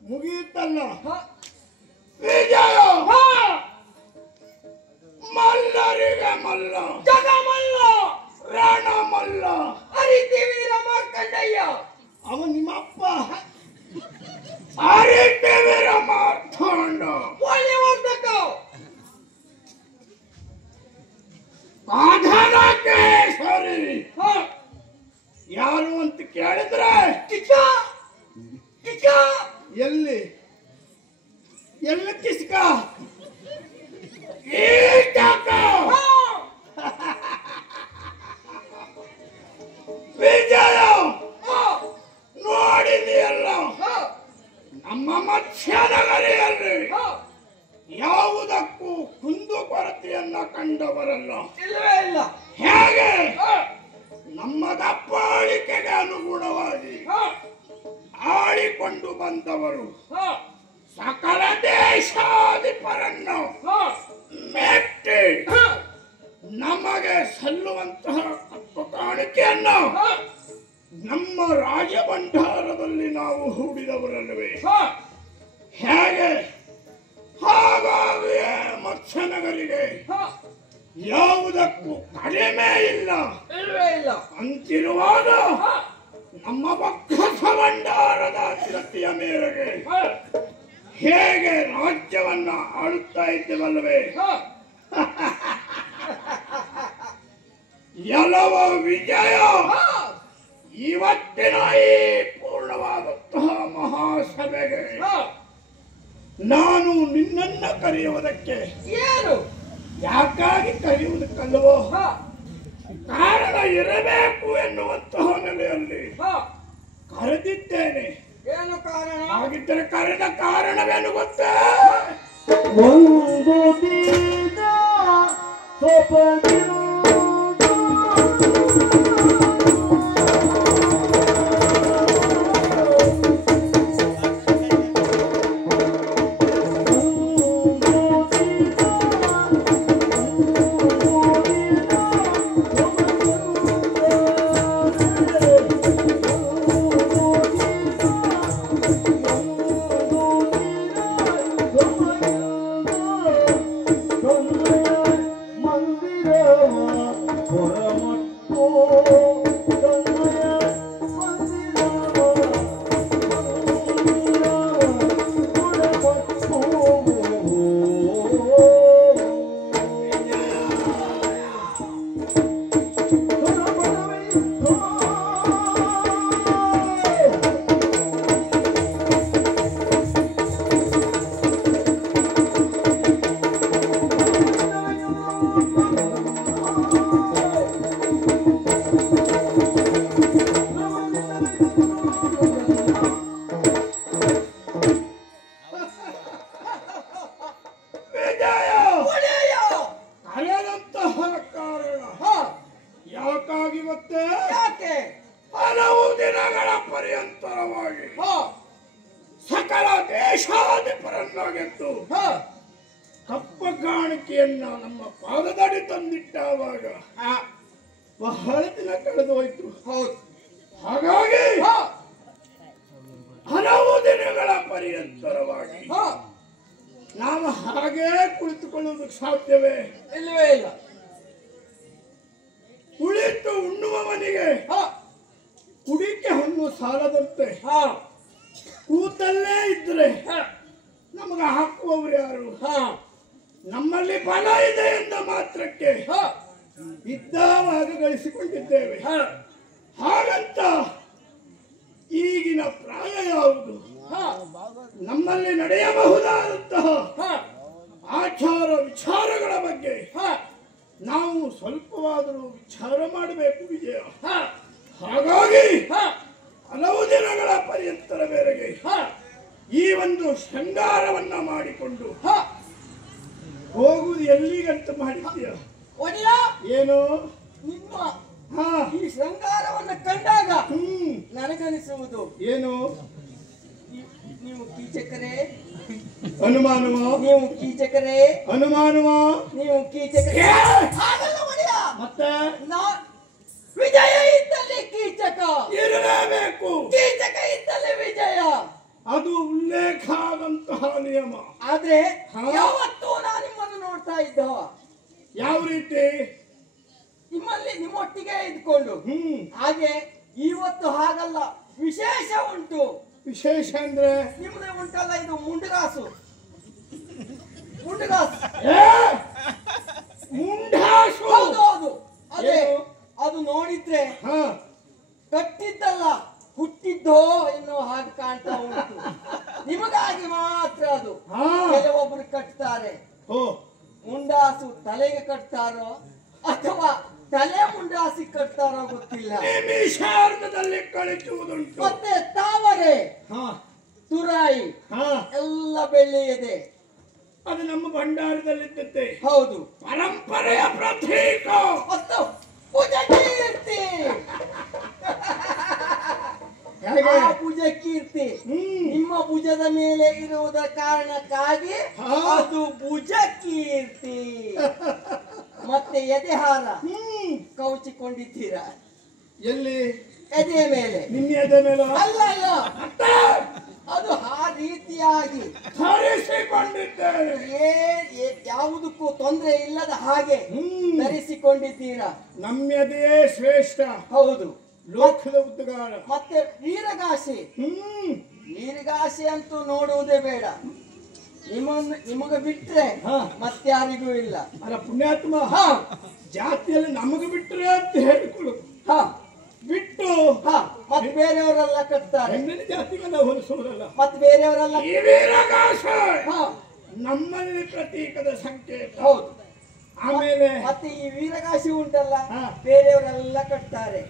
ಮುಗಿಯುತ್ತಲ್ಲ ವಿಜಯ ಮಲ್ಲರಿಗೆ ಮಲ್ಲ ಜಗ ಮಲ್ಲ ರಾಣ ಮಲ್ಲ ಹರಿದೇವೀರ ಮಾರ್ಕಂಡಯ್ಯ ಅವ ನಿಮ್ಮಪ್ಪ ಹರಿದೇವೀರ ಮಾರ್ತಾಂಡ ಒಳ್ಳೆ ಹೋಗ್ಬೇಕು ಆಧಾರಕ್ಕೆ ಸರಿ ಯಾರು ಅಂತ ಕೇಳಿದ್ರೆ ಎಲ್ಲಿ ಎಲ್ಲಿ ಕಿಸ್ಕ ವಿಜಯ ನೋಡಿದೆಯಲ್ಲ ನಮ್ಮ ಮತ್ಸ್ಯನಗರಿಯಲ್ಲಿ ಯಾವುದಕ್ಕೂ ಕುಂದು ಕೊರತೆಯನ್ನ ಕಂಡವರಲ್ಲ ಇಲ್ಲವೇ ಇಲ್ಲ ಹೇಗೆ ನಮ್ಮ ದಪ್ಪಾಳಿಕೆಗೆ ಅನುಗುಣವಾಗಿ ಆಳಿಕೊಂಡು ಬಂದವರು ಸಕಲ ದೇಶಾಧಿಪರನ್ನು ಮೆಟ್ಟಿ ನಮಗೆ ಸಲ್ಲುವಂತಹ ಕಪ್ಪು ಕಾಣಿಕೆಯನ್ನು ನಮ್ಮ ರಾಜಭಂಡಾರದಲ್ಲಿ ನಾವು ಹೂಡಿದವರಲ್ಲವೇ ಹೇಗೆ ಹಾಗಾಗಿಯೇ ಮತ್ಸ್ಯನಗರಿಗೆ ಯಾವುದಕ್ಕೂ ಕಡಿಮೆ ಇಲ್ಲ ಅಂತಿರುವಾಗ ನಮ್ಮ ಬೊಕ್ಕಸ ಭಂಡಾರದ ಸ್ಥಿತಿಯ ಮೇರೆಗೆ ಹೇಗೆ ರಾಜ್ಯವನ್ನ ಆಳುತ್ತಾ ಇದ್ದೇವಲ್ಲವೇ ಎಲ್ಲವ ವಿಜಯ ಇವತ್ತಿನ ಈ ಪೂರ್ಣವಾದಂತಹ ಮಹಾಸಭೆಗೆ ನಾನು ನಿನ್ನನ್ನ ಕರೆಯುವುದಕ್ಕೆ ಏನು ಯಾಕಾಗಿ ಕರೆಯುವುದಕ್ಕಲ್ಲವೋ ಕಾರಣ ಇರಬೇಕು ಎನ್ನುವಂತಹ ನೆಲೆಯಲ್ಲಿ ಕರೆದಿದ್ದೇನೆ ಏನು ಕಾರಣ ಹಾಗಿದ್ದರೆ ಕರೆದ ಕಾರಣವೇನು ಗೊತ್ತೇ ಒಂದು ದಿನ ಸಕಲ ದೇಶಾಧಿಪರನ್ನಾಗೆದ್ದು ಕಪ್ಪ ಕಾಣಿಕೆಯನ್ನ ನಮ್ಮ ಪಾದದಡಿ ತಂದಿಟ್ಟಾವಾಗ ಬಹಳ ದಿನ ಕಳೆದು ಹೋಯ್ತು ಹಾಗಾಗಿ ಹಲವು ದಿನಗಳ ಪರ್ಯಂತರವಾಗಿ ನಾವು ಹಾಗೇ ಕುಳಿತುಕೊಳ್ಳುವುದಕ್ಕೆ ಸಾಧ್ಯವೇ ಇಲ್ಲವೇ ಇಲ್ಲ ಕುಳಿತು ಉಣ್ಣುವವನಿಗೆ ಕುಡಿಕೆ ಹಣ್ಣು ಸಾಲದಂತೆ ಕೂತಲ್ಲೇ ಇದ್ರೆ ನಮಗ ಹಾಕುವವರು ಯಾರು? ನಮ್ಮಲ್ಲಿ ಬಲ ಇದೆ ಎಂದ ಮಾತ್ರಕ್ಕೆ ಇದ್ದಾವಾಗ ಗಳಿಸಿಕೊಂಡಿದ್ದೇವೆ. ಹಾಗಂತ ಈಗಿನ ಪ್ರಾಯ ಯಾವುದು? ನಮ್ಮಲ್ಲಿ ನಡೆಯಬಹುದಾದಂತಹ ಆಚಾರ ವಿಚಾರಗಳ ಬಗ್ಗೆ ನಾವು ಸ್ವಲ್ಪವಾದರೂ ವಿಚಾರ ಮಾಡಬೇಕು ವಿಜಯ. ಹಾಗಾಗಿ ಹಲವು ದಿನಗಳ ಪರ್ಯಂತರ ಮೇರೆಗೆ ಈ ಒಂದು ಶೃಂಗಾರವನ್ನ ಮಾಡಿಕೊಂಡು ಹೋಗುವುದು ಎಲ್ಲಿಗಂತ ಮಾಡಿದ್ದೀಯ? ಏನು ನಿಮ್ಮ ಈ ಶೃಂಗಾರವನ್ನ ಕಂಡಾಗ ನನಗನಿಸುವುದು ಏನು? ನೀವು ಕೀಚಕರೇ, ಅನುಮಾನವ? ನೀವು ಕೀಚಕರೇ, ಅನುಮಾನವ? ನೀವು ಕೀಚಕರೇ. ಮತ್ತೆ ವಿಜಯ ಇದ್ದಲ್ಲಿ ಕೀಚಕ ಇರಲೇಬೇಕು, ಕೀಚಕ ಇದ್ದಲ್ಲಿ ವಿಜಯ. ಅದು ಉಲ್ಲೇಖ ಆದಂತಹ ನಿಯಮ. ಆದ್ರೆ ಯಾವತ್ತೂ ನಾನು ನಿಮ್ಮನ್ನು ನೋಡ್ತಾ ಇದ್ದವ. ಯಾವ ರೀತಿ? ನಿಮ್ಮಲ್ಲಿ ನಿಮ್ಮೊಟ್ಟಿಗೆ ಇದ್ಕೊಂಡು. ಹಾಗೆ ಇವತ್ತು ಹಾಗಲ್ಲ, ವಿಶೇಷ ಉಂಟು. ವಿಶೇಷ ಅಂದ್ರೆ ನಿಮ್ದೇ ಉಂಟಲ್ಲ, ಇದು ಮುಂಡಗಾಸು. ಮುಂಡಗಾಸು ಮುಂಡಾಸು. ಹೌದು, ಅದೇ ಅದು ನೋಡಿದ್ರೆ ಕಟ್ಟಿದ್ದಲ್ಲ, ಹುಟ್ಟಿದ್ದೋ ಎನ್ನುವ ಹಾಗೆ ಕಾಣ್ತಾ ಉಂಟು. ನಿಮಗಾಗಿ ಮಾತ್ರ ಅದು. ಕೆಲವೊಬ್ಬರು ಕಟ್ತಾರೆ. ಮುಂಡಾಸು ತಲೆಗೆ ಕಟ್ತಾರೋ ಅಥವಾ ತಲೆ ಮುಂಡಾಸಿ ಕಟ್ತಾರೋ ಗೊತ್ತಿಲ್ಲ. ಕಳಿಸುವುದುಂಟು. ಮತ್ತೆ ತಾವರೆ, ತುರಾಯಿ ಎಲ್ಲ ಬೆಳ್ಳಿ ಇದೆ. ಅದು ನಮ್ಮ ಭಂಡಾರದಲ್ಲಿದ್ದಂತೆ. ಹೌದು, ಪರಂಪರೆಯ ಪ್ರತೀಕ. ಮತ್ತು ಭುಜ ಕೀರ್ತಿ. ಭುಜ ಕೀರ್ತಿ ನಿಮ್ಮ ಭುಜದ ಮೇಲೆ ಇರುವುದ ಕಾರಣಕ್ಕಾಗಿ ಅದು ಭುಜ ಕೀರ್ತಿ. ಮತ್ತೆ ಎದೆಹಾರ ಕೌಚಿಕೊಂಡಿದ್ದೀರಾ? ಎಲ್ಲಿ? ಎದೆಯ ಮೇಲೆ. ನಿನ್ನ ಎದೆ ಮೇಲೆ ಅಲ್ಲ ಅಲ್ಲ, ಅದು ಆ ರೀತಿಯಾಗಿ ಧರಿಸಿಕೊಂಡಿದ್ದೇವೆ. ಯಾವುದಕ್ಕೂ ತೊಂದರೆ ಇಲ್ಲದ ಹಾಗೆ ಧರಿಸಿಕೊಂಡಿದ್ದೀರಾ. ನಮ್ಮೆದೆಯೇ ಶ್ರೇಷ್ಠ. ಹೌದು, ಲೋಕದ ಉದ್ಗಾರ. ಮತ್ತೆ ವೀರಗಾಸೆ. ವೀರಗಾಸೆ ಅಂತೂ ನೋಡುವುದೇ ಬೇಡ. ನಿಮಗ ಬಿಟ್ರೆ ಮತ್ತಾರಿಗೂ ಇಲ್ಲ. ಅಲ್ಲ ಪುಣ್ಯಾತ್ಮ, ಜಾತಿಯಲ್ಲಿ ನಮಗ ಬಿಟ್ರೆ ಅಂತ ಹೇಳಿಕೊಳ್ಳು. ಬಿಟ್ಟು ಮತ್ತೆ ಬೇರೆಯವರೆಲ್ಲ ಕಟ್ತಾರೆ. ಜಾತಿಗೆಲ್ಲ ಹೋಲಿಸುವುದಲ್ಲ. ಮತ್ತೆ ಬೇರೆಯವರೆಲ್ಲ ನಮ್ಮಲ್ಲಿ ಪ್ರತೀಕದ ಸಂಕೇತ. ಹೌದು. ಆಮೇಲೆ ಮತ್ತೆ ಈ ವೀರಗಾಸಿ ಉಂಟಲ್ಲ, ಬೇರೆಯವರೆಲ್ಲ ಕಟ್ತಾರೆ.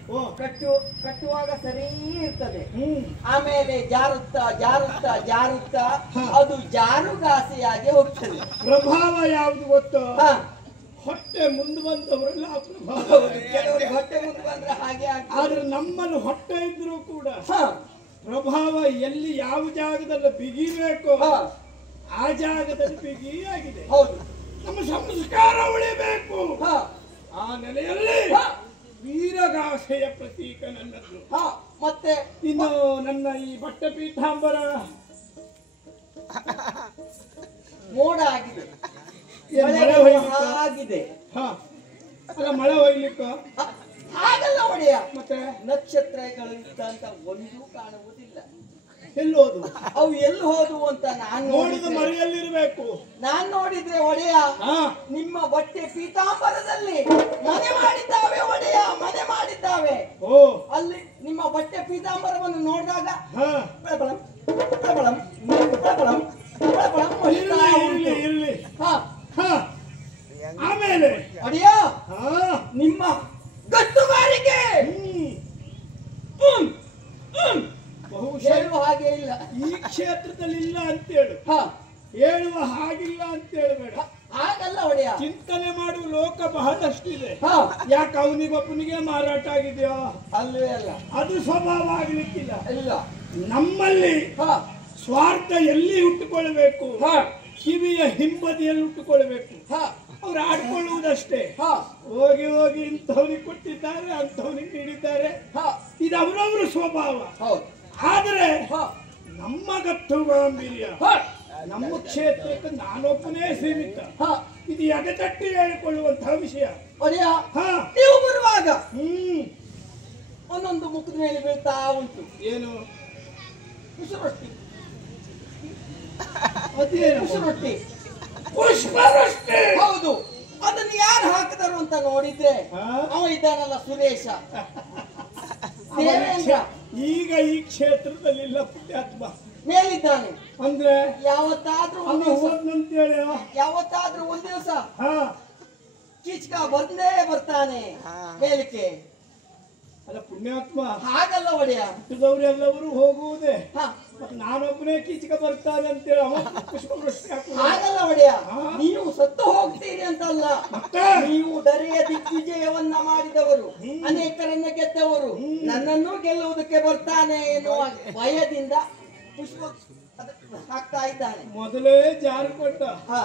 ಕಟ್ಟುವಾಗ ಸರಿ ಇರ್ತದೆ. ಆಮೇಲೆ ಜಾರುತ್ತಾ ಜಾರುತ್ತಾ ಜಾರುತ್ತಾ ಅದು ಜಾರುಗಾಸಿಯಾಗಿ ಹೋಗ್ತದೆ. ಪ್ರಭಾವ ಯಾವುದು ಗೊತ್ತು? ಹೊಟ್ಟೆ ಮುಂದೆ ಬಂದವರೆಲ್ಲ ಕೆಲವರಿಗೆ ಹೊಟ್ಟೆ ಮುಂದೆ ಬಂದ್ರೆ ಹಾಗೆ. ಆದ್ರೆ ನಮ್ಮಲ್ಲಿ ಹೊಟ್ಟೆ ಇದ್ರೂ ಕೂಡ ಪ್ರಭಾವ ಎಲ್ಲಿ ಯಾವ ಜಾಗದಲ್ಲಿ ಬಿಗಿಬೇಕು ಆ ಜಾಗದಲ್ಲಿ ಬಿಗಿ ಆಗಿದೆ. ಹೌದು, ನಮ್ಮ ಸಂಸ್ಕಾರ ಉಳಿಬೇಕು. ಆ ನೆಲೆಯಲ್ಲಿ ವೀರಗಾಸೆಯ ಪ್ರತೀಕ ನನ್ನದು. ಮತ್ತೆ ಇನ್ನು ನನ್ನ ಈ ಬಟ್ಟೆ ಪೀಠಾಂಬರ ಮೋಡ ಆಗಿದೆ, ಆಗಿದೆ. ಅಲ್ಲ ಮಳೆ ಹೋಗ್ಲಿಕ್ಕ ಹಾಗಲ್ಲ ಒಡೆಯ. ಮತ್ತೆ ನಕ್ಷತ್ರಗಳು ಇದ್ದಂತ ಒಂದೂ ಕಾಣುವುದಿಲ್ಲ. ಎಲ್ಲೋದು? ಅವು ಎಲ್ಲಿ ಹೋದವು ಅಂತ ನಾನು ನೋಡಿದ ಮರೆಯಲ್ಲಿರ್ಬೇಕು. ನಾನ್ ನೋಡಿದ್ರೆ ಒಡೆಯ, ನಿಮ್ಮ ಬಟ್ಟೆ ಪೀತಾಂಬರದಲ್ಲಿ ಮನೆ ಮಾಡಿದ್ದಾವೆ ಒಡೆಯ, ಮನೆ ಮಾಡಿದ್ದಾವೆ. ಅಲ್ಲಿ ನಿಮ್ಮ ಬಟ್ಟೆ ಪೀತಾಂಬರವನ್ನು ನೋಡಿದಾಗ ಪ್ರಬಳಂ ಪ್ರಬಳಂ ಪ್ರಬಳಂ ಪ್ರಬಳಂ ಇರ್ಲಿ. ಆಮೇಲೆ ಒಡೆಯ, ನಿಮ್ಮ ಗಟ್ಟುಗಾರಿಕೆ ಹೇಳುವ ಹಾಗೆ ಇಲ್ಲ. ಈ ಕ್ಷೇತ್ರದಲ್ಲಿ ಇಲ್ಲ ಅಂತೇಳು, ಹೇಳುವ ಹಾಗಿಲ್ಲ ಅಂತ ಹೇಳಬೇಡ. ಹಾಗಲ್ಲ ಒಡೆಯ, ಚಿಂತನೆ ಮಾಡುವ ಲೋಕ ಬಹಳಷ್ಟಿದೆ. ಯಾಕೆ ಅವನಿಗೊಬ್ಬನಿಗೆ ಮಾರಾಟ ಆಗಿದೆಯೋ? ಅಲ್ವೇ ಅಲ್ಲ, ಅದು ಸ್ವಭಾವ ಆಗ್ಲಿಕ್ಕಿಲ್ಲ. ಇಲ್ಲ, ನಮ್ಮಲ್ಲಿ ಸ್ವಾರ್ಥ ಎಲ್ಲಿ ಹುಟ್ಟುಕೊಳ್ಬೇಕು? ಕಿವಿಯ ಹಿಂಬದಿಯಲ್ಲಿ ಹುಟ್ಟುಕೊಳ್ಬೇಕು. ಅವ್ರು ಆಡ್ಕೊಳ್ಳುವುದಷ್ಟೇ. ಹೋಗಿ ಹೋಗಿ ಇಂಥವ್ನಿಗೆ ಕೊಟ್ಟಿದ್ದಾರೆ, ಅಂಥವ್ನಿಗೆ ನೀಡಿದ್ದಾರೆ. ಇದು ಅವರವರ ಸ್ವಭಾವ. ಆದ್ರೆ ನಮ್ಮ ಗತ್ತು ಗಾಂಭೀರ್ಯ ನಮ್ಮ ಕ್ಷೇತ್ರಕ್ಕೆ ನಾನೊಬ್ಬನೇ ಸೀಮಿತ. ಇದು ಎದೆ ತಟ್ಟಿ ಹೇಳಿಕೊಳ್ಳುವಂತಹ ವಿಷಯ. ನೀವು ಬರುವಾಗ ಆಗ ಹ್ಮ್ ಒಂದೊಂದು ಮುಖದ ಮೇಲೆ ಬೀಳ್ತಾ ಉಂಟು. ಏನು ಉಸಿರೊಟ್ಟಿ ಅದೇನು ಉಸಿರೊಟ್ಟಿ ಪುಷ್ಪವೃಷ್ಟಿ. ಹೌದು. ಅದನ್ನು ಯಾರು ಹಾಕಿದರು ಅಂತ ನೋಡಿದ್ರೆ ಹಾ? ಅವ ಇದ್ದಾನಲ್ಲ ಸುರೇಶ ದೇವೇಂದ್ರ ಈಗ ಈ ಕ್ಷೇತ್ರದಲ್ಲಿ ಇಲ್ಲ ಪುಣ್ಯಾತ್ಮ. ಮೇಲಿದ್ದಾನೆ. ಅಂದ್ರೆ ಯಾವತ್ತಾದ್ರೂ ಅದು ಹೋದ್ನಂತೇಳಿ ಯಾವತ್ತಾದ್ರೂ ಒಂದ್ ದಿವಸ ಹಾ ಕೀಚಕ ಬಂದೇ ಬರ್ತಾನೆ ಮೇಲಕ್ಕೆ. ಅಲ್ಲ ಪುಣ್ಯಾತ್ಮ, ಹಾಗಲ್ಲ ಒಡೆಯ. ಹುಟ್ಟಿದವರೆಲ್ಲವರು ಹೋಗುವುದೇ, ಹ, ಮತ್ತೆ ನಾನೊಬ್ಬನೇ ಕೀಚಕ ಬರ್ತಾನೆ ಅಂತೇಳಿ ಅವ ಪುಷ್ಪವೃಷ್ಟಿ ಹಾಕುವುದು. ಹಾಗಲ್ಲ ಒಡೆಯ. ಹಾ? ನೀವು ಸತ್ತು ಹೋಗ್ತೀರಿ ಅಂತಲ್ಲ, ಮತ್ತೆ ನೀವು ದರೆಯ ದಿಗ್ವಿಜಯವನ್ನ ಮಾಡಿದವರು, ಅನೇಕರನ್ನ ಗೆದ್ದವರು, ನನ್ನನ್ನು ಗೆಲ್ಲುವುದಕ್ಕೆ ಬರ್ತಾನೆ ಎನ್ನುವ ಭಯದಿಂದ ಪುಷ್ಪ ಹಾಕ್ತಾ ಇದ್ದಾನೆ. ಮೊದಲೇ ಜಾರಿಕೊಂಡ ಹ,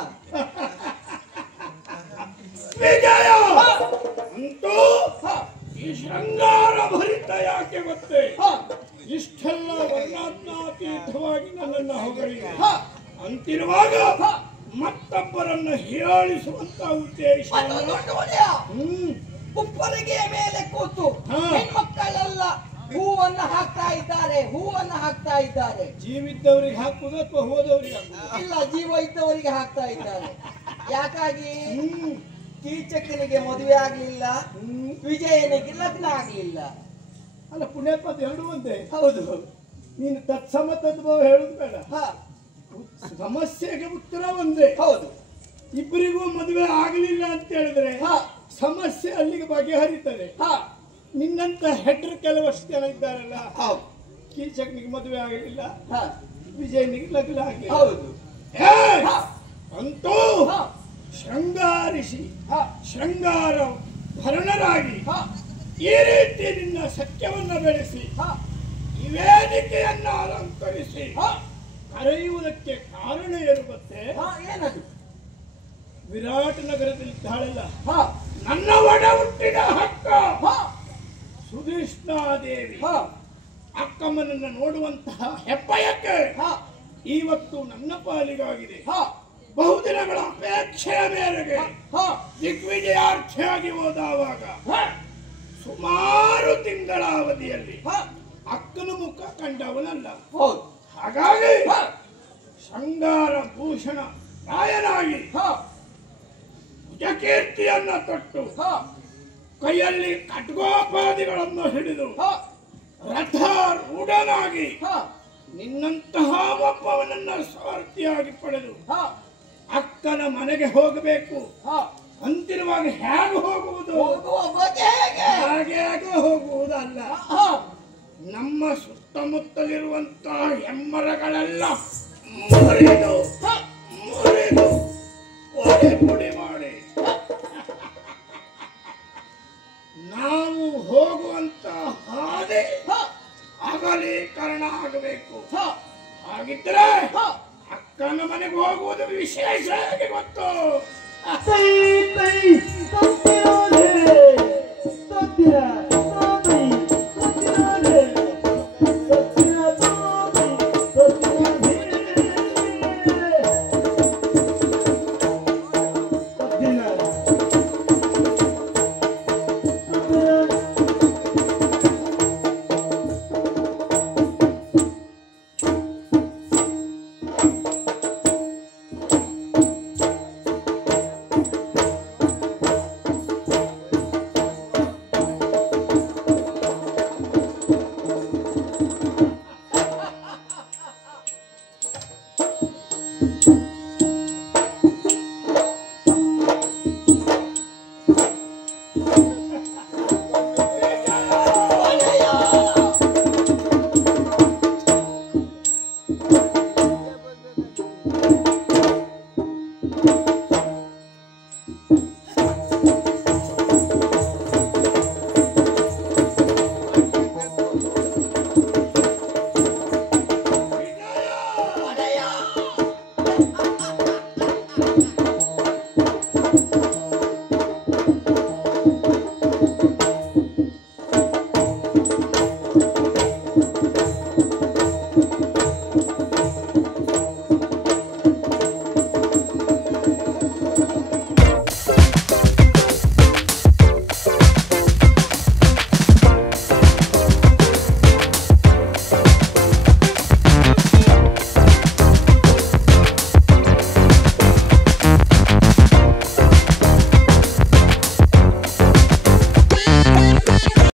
ವಿಜಯ ಅಂತೂ ಹ, ಈ ಶೃಂಗಾರ ಭರಿತ ಯಾಕೆ ಗೊತ್ತೇ? ಹ, ಇಷ್ಟೆಲ್ಲ ವರ್ಣಾತ್ಮಕೀತವಾಗಿ ನನ್ನನ್ನು ಹೊಗಳಿದೆ. ಹ, ಅಂತಿರುವಾಗ ಹ. ಮತ್ತೊಬ್ಬರನ್ನ ಹೀಯಾಳಿಸುವಂತ ಉದ್ದೇಶ. ಮತ್ತೊಂದು ದೊಡ್ಡ ಒಡೆಯ. ಹ್ಮ್ ಉಪ್ಪರಿಗೆಯ ಮೇಲೆ ಕೂತು ಹಾ. ಹೆಣ್ಮಕ್ಕಳೆಲ್ಲ ಹೂವನ್ನ ಹಾಕ್ತಾ ಇದ್ದಾರೆ, ಹೂವನ್ನ ಹಾಕ್ತಾ ಇದ್ದಾರೆ. ಜೀವಿದ್ದವರಿಗೆ ಹಾಕುವುದು ಅಥವಾ ಹೋದವರಿಗೆ ಹಾಕುವುದು? ಇಲ್ಲ, ಜೀವ ಇದ್ದವರಿಗೆ ಹಾಕ್ತಾ ಇದ್ದಾರೆ. ಯಾಕಾಗಿ? ಹ್ಮ್ ಕೀಚಕನಿಗೆ ಮದುವೆ ಆಗ್ಲಿಲ್ಲ, ಹ್ಮ್ ವಿಜಯನಿಗೆ ಲಗ್ನ ಆಗ್ಲಿಲ್ಲ. ಅಲ್ಲ ಪುಣ್ಯಾತ್ಮ, ಎರಡು ಒಂದೇ. ಹೌದು. ನೀನು ತತ್ಸಮ ತದ್ಭವ ಹೇಳುದು ಬೇಡ. ಹ, ಸಮಸ್ಯೆಗೆ ಉತ್ತರ ಒಂದೇ. ಹೌದು. ಇಬ್ಬರಿಗೂ ಮದುವೆ ಆಗಲಿಲ್ಲ ಅಂತ ಹೇಳಿದ್ರೆ ಹ, ಸಮಸ್ಯೆ ಅಲ್ಲಿಗೆ ಬಗೆಹರಿತದೆ. ಹ, ನಿನ್ನಂತ ಹೆಡ್ರು ಕೆಲವಷ್ಟು ಜನ ಇದ್ದಾರಲ್ಲ, ಹೌದು. ಕೀಚಕನಿಗೆ ಮದುವೆ ಆಗಲಿಲ್ಲ, ಹ, ವಿಜಯನಿಗೆ ಲಗ್ನ ಆಗಲಿಲ್ಲ. ಹೌದು. ಹೇ! ಹ, ಅಂತೂ ಹ, ಶೃಂಗಾರಿಸಿ ಹ, ಶೃಂಗಾರ ಭರಣರಾಗಿ ಹ, ಈ ರೀತಿ ನಿನ್ನ ಸತ್ಯವನ್ನ ಬೆಳೆಸಿ ಹ, ಈ ವೇದಿಕೆಯನ್ನ ಅಲಂಕರಿಸಿ ಹ, ಕರೆಯುವುದಕ್ಕೆ ಕಾರಣ ಏನು ಗೊತ್ತೇ? ಹ, ಏನದು? ವಿರಾಟ ನಗರದಲ್ಲಿದ್ದಾಳಲ್ಲ ಹ, ನನ್ನ ಒಡ ಹುಟ್ಟಿದ ಹಕ್ಕ ಹ, ಸುಧಿಷ್ಣಾದೇವಿ, ಹ, ಅಕ್ಕಮ್ಮನನ್ನ ನೋಡುವಂತಹ ಹೆಬ್ಬಯಕ್ಕೆ ಹ, ಇವತ್ತು ನನ್ನ ಪಾಲಿಗಾಗಿದೆ. ಹ, ಬಹುದಿನಗಳ ಅಪೇಕ್ಷೆಯ ಮೇರೆಗೆ ಹ, ದಿಗ್ವಿಜಯಾರ್ಥಿಯಾಗಿ ಹೋದವಾಗ ಹ, ಸುಮಾರು ತಿಂಗಳ ಅವಧಿಯಲ್ಲಿ ಹ, ಅಕ್ಕನ ಮುಖ ಕಂಡವನಲ್ಲ. ಹೌದು. ಹಾಗಾಗಿ ಹ, ಶೃಂಗಾರ ಭೂಷಣ ರಾಯನಾಗಿ ಹ, ಭುಜಕೀರ್ತಿಯನ್ನ ತೊಟ್ಟು ಹ, ಕೈಯಲ್ಲಿ ಖಡ್ಗೋಪಾದಿಗಳನ್ನು ಹಿಡಿದು ಹ, ರಥಾರೂಢನಾಗಿ ಹ, ನಿನ್ನಂತಹ ಒಬ್ಬವನನ್ನ ಸಾರಥಿಯಾಗಿ ಪಡೆದು ಹ, ಅಕ್ಕನ ಮನೆಗೆ ಹೋಗಬೇಕು ಹ. ಅಂತಿರುವಾಗ ಹೇಗೆ ಹೋಗುವುದು? ಹೋಗುವ ಬಗೆ ಹೇಗೆ? ಹಾಗೆ ಹೋಗುವುದಲ್ಲ, ಹ, ನಮ್ಮ ಸುತ್ತಮುತ್ತಲಿರುವಂತಹ ಹೆಮ್ಮರಗಳೆಲ್ಲ ಮುರಿದು ಮುರಿದು ಒಡೆ ಪುಡಿ ಮಾಡಿ ನಾವು ಹೋಗುವಂತ ಹಾದಿ ಹ, ಅಗಲೀಕರಣ ಆಗಬೇಕು. ಹ, ಹಾಗಿದ್ರೆ ಹ. ಅಕ್ಕನ ಮನೆಗೆ ಹೋಗುವುದು ವಿಶೇಷ.